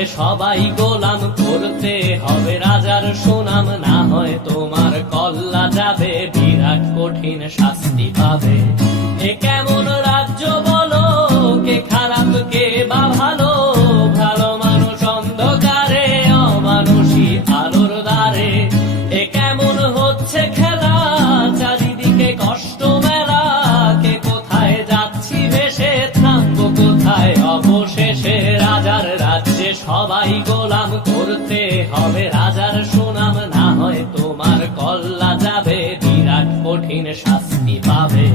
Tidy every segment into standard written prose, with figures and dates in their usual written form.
রাজ্যে সবাই গোলাম, করতে হবে রাজার সুনাম, না হয় তোমার কল্লা যাবে, বিরাট কঠিন শাস্তি পাবে। এ কেমন রাজ্য বলো, কে খারাপ কে বা ভালো, ভালো মানুষ অন্ধকারে, অমানুষী আলোর দ্বারে। এ কেমন হচ্ছে খেলা, চারিদিকে কষ্ট মেলা, কে কোথায় যাচ্ছি ভেসে, থামবো কোথায় অবশেষে। রাজার রাজ্যে সবাই গোলাম, করতে হবে রাজার সুনাম, না হয় তোমার কল্লা যাবে, বিরাট কঠিন শাস্তি পাবে।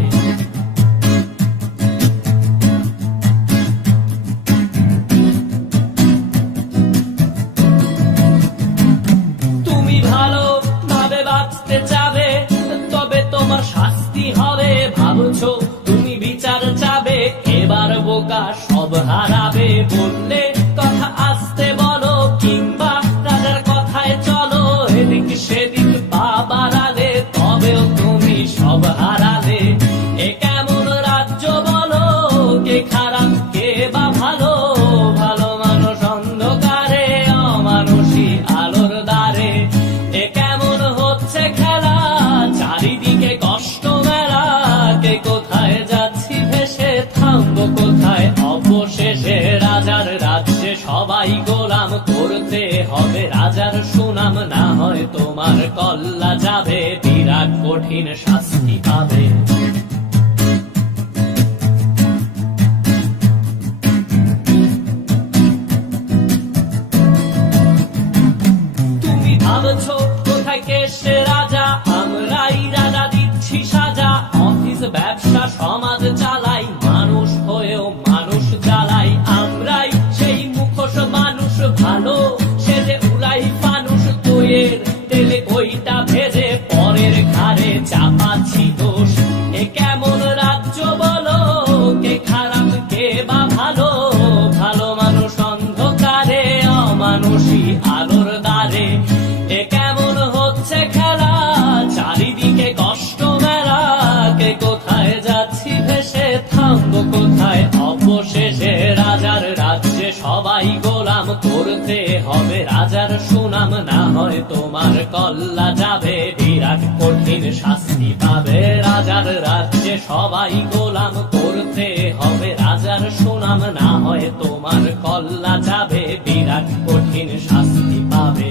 তুমি ভালো ভাবে বাঁচতে চাবে, তবে তোমার শাস্তি হবে। ভাবছো তুমি বিচার চাবে, এবার বোকা সব হারাবে। বললে কথা আসতে বলো, কিংবা রাজার কথায় চলো, এদিক সেদিক পা বাড়ালে, তবেও তুমি সব হারালে। এ কেমন রাজ্য বলো, কে খারাপ কে বা ভালো, ভালো মানুষ অন্ধকারে, অমানুষী আলোর দ্বারে। এ কেমন হচ্ছে খেলা, চারিদিকে কষ্ট মেলা, কে কোথায় যাচ্ছি ভেসে, থামবো কোথায় অবশেষে। রাজার রাজ্যে সবাই গোলাম, করতে হবে রাজার সুনাম, না হয় তোমার কল্লা যাবে, বিরাট কঠিন শাস্তি পাবে। তুমি ভাবছো কোথায় কে সে রাজা, আমরাই রাজা দিচ্ছি সাজা। অফিস ব্যবসা সমাজ চালাই, মানুষ হয়েও মানুষ জ্বালাই। আমরাই সেই মুখোশ মানুষ ভালো, সে যে উড়াই ফানুষ দইয়ের তেলে, ওইটা ভেজে পরের ঘাড়ে চাপাচ্ছি দোষ। এ কেমন রাজ্য বলো, কে খারাপ কে বা ভালো, ভালো মানুষ অন্ধকারে, অমানুষী আলোর দ্বারে। এ কেমন হচ্ছে খেলা, চারিদিকে কষ্ট মেলা, কে কোথায় যাচ্ছি ভেসে, থামবো কোথায় অবশেষে। রাজার রাজ্যে সবাই গোলাম, করতে হবে রাজার সুনাম, না হয় তোমার কল্লা যাবে, বিরাট কঠিন শাস্তি পাবে। রাজার রাজ্যে সবাই গোলাম, করতে হবে রাজার সুনাম, না হয় তোমার কল্লা যাবে, বিরাট কঠিন শাস্তি পাবে।